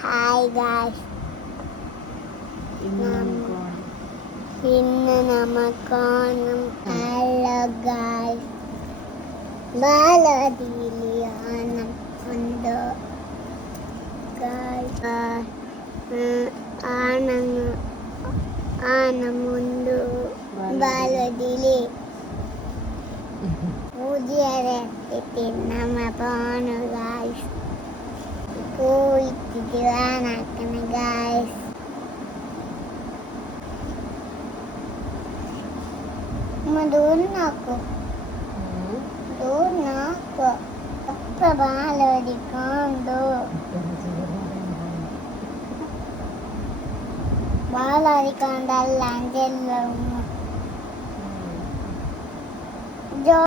Hi guys, ഇന്ന് നമുക്കാണും hello guys ബാലതിലിയാണ് ഉണ്ട് guys ആനമുണ്ട് ബാലതിലി പുതിയ റെസിപ്പി നമ്മ പോണു ഗായ്സ് പോയിട്ട് ദിവാനാക്കണ ഗായ്സ് दूर नाको अप्प बालोरी कांदो बालोरी कांदल्ल अंजेल्ल जो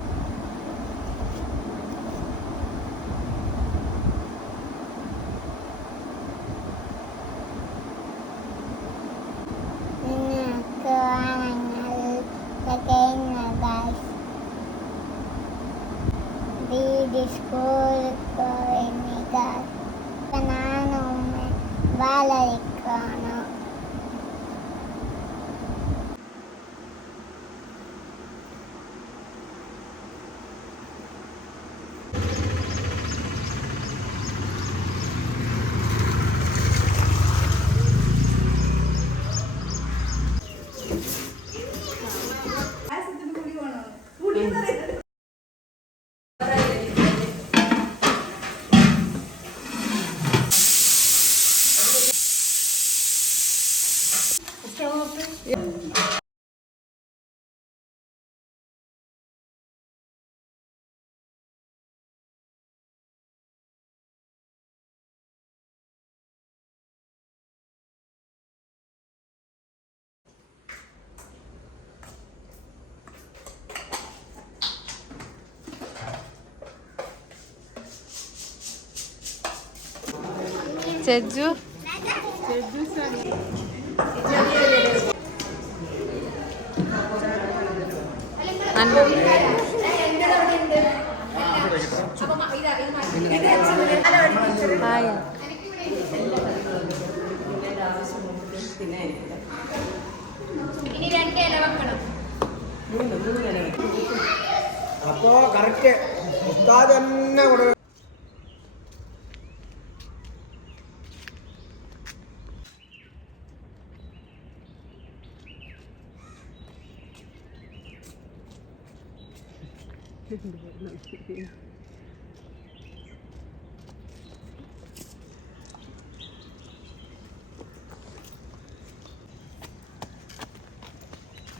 di sekolah ke ini guys kenapa balik karena ചെജു അപ്പോ കറക്റ്റ് തന്നെ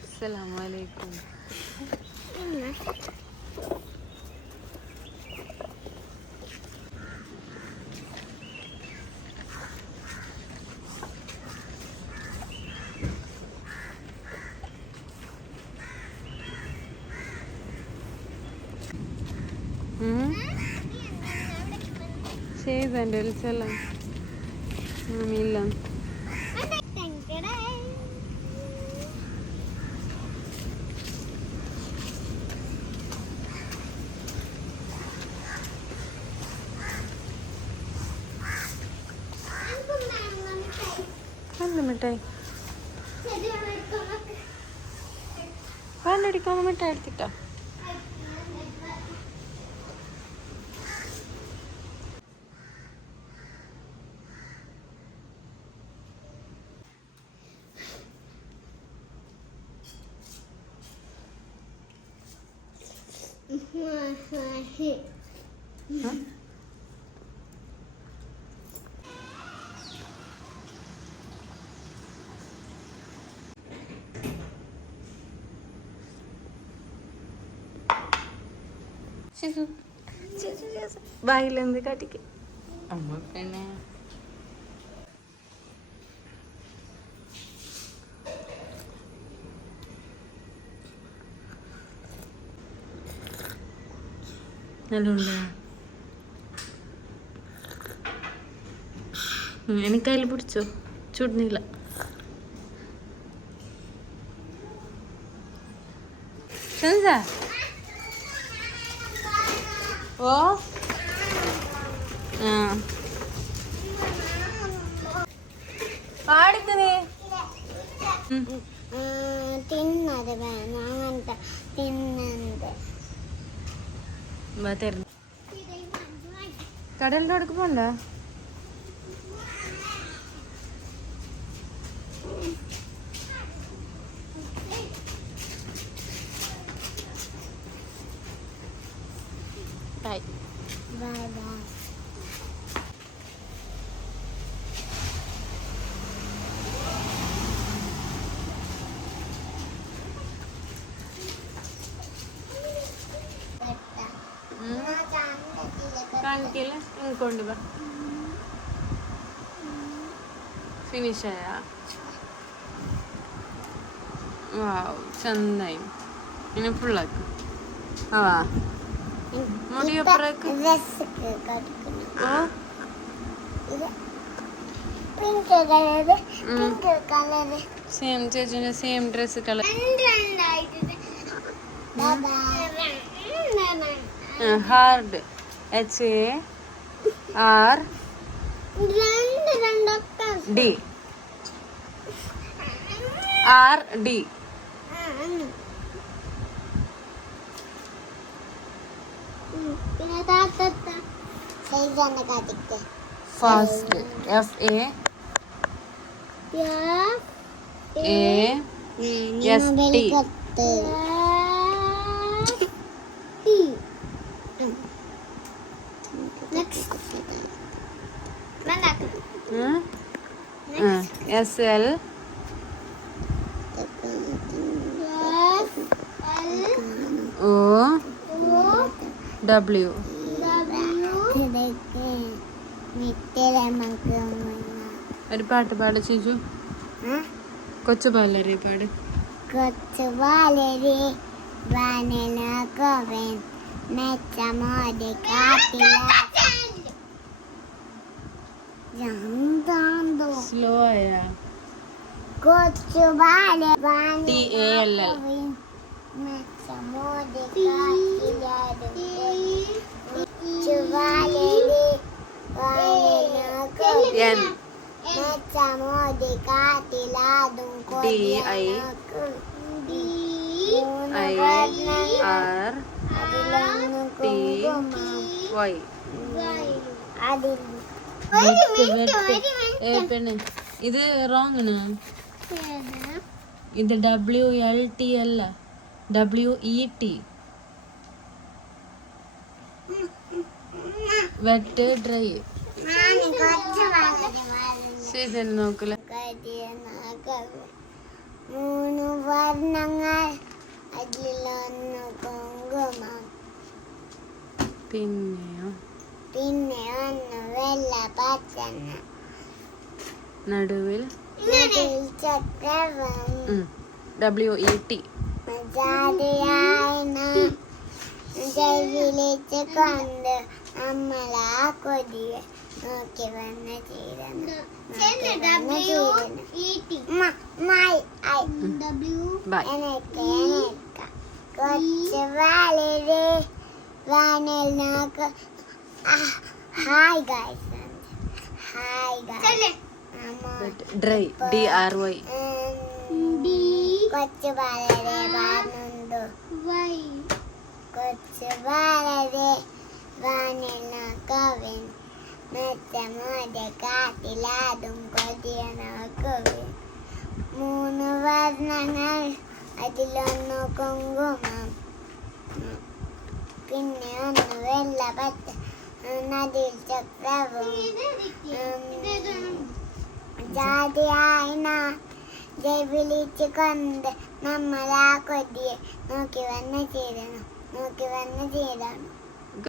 അസ്സലാമലൈക്കും. ചെയ്തൻ്റെ വിളിച്ചെല്ലാം ഇല്ല മിഠായി പാലടിക്കാമോ മിഠായി എടുത്തിട്ടാ ബായിലെന്ത് കാട്ടിക്ക് അമ്മ പിന്നെ നല്ലുണ്ടാ എനിക്കതിൽ പിടിച്ചോ ചുടുന്നില്ല ഷൻസാ ഓ ആ തിന്നത് വേണം അങ്ങനത്തെ തിന്നത്. കടലിന്റെ അടുക്ക് പോണ്ട. Bye bye bye. കാണിക്കില്ല കൊണ്ട് വാ. ഫിനിഷ് ആയാ? വാവ് ചന്നായി. ഇനി ഫുള്ളാക്കും. ആവാ മുടി അപ്പുറേക്ക്. സെയിം ചേച്ചിന്റെ same dress colour. Hard HARD RD. Fast FAST. SL OW. ഒരു പാട്ട് പാട് ചേച്ചു. കൊച്ചു ബാലരെ പാട്. കൊച്ചു ബാലരെ വാനലോകവൻ മെച്ചമോടെ കാട്ടില. സ്ലോ ആയാ? കൊച്ചു ബാലരെ TALL മെച്ചമോടെ കാട്ടിലാടും. കൊച്ചു ബാലരെ വാനലോകവൻ മെച്ചമോടെ കാട്ടിലാടും. DIIR TY. പെണ്ണ് ഇത് റോങ് ആണ്. ഇത് WLT അല്ല, WET. Wet dry. ശരി നോക്കല. 3 വർണ്ണങ്ങൾ അതിലൊന്ന് കുങ്കുമം. പിന്നെയോ? പിന്നെ ഒന്ന് വെള്ള പച്ചന. നടുവിൽ ചക്രവും. WET. വിളിച്ച് കൊണ്ട് നമ്മളാ കൊതിയെ നോക്കി വന്ന ചീരന. കൊച്ചു വളരെ വാനൽ നോക്ക്. Hi guys. Hi guys. Dry DRY. കൊച്ചു വളരെ വാനുണ്ടോ? കൊച്ചു വളരെ വാനൽ നോക്കവൻ മെച്ചമോടെ കാട്ടിലാടും. കൊതിയ നോക്കുവൻ 3 വർണ്ണങ്ങൾ അതിലൊന്ന് കുങ്കുമം. പിന്നെ ഒന്ന് വെള്ള പച്ച നദിയിൽ ചക്രവും. ജാതിയായിന വിളിച്ച് കൊണ്ട് നമ്മളാ കൊതിയെ നോക്കി വന്ന ചീരണം.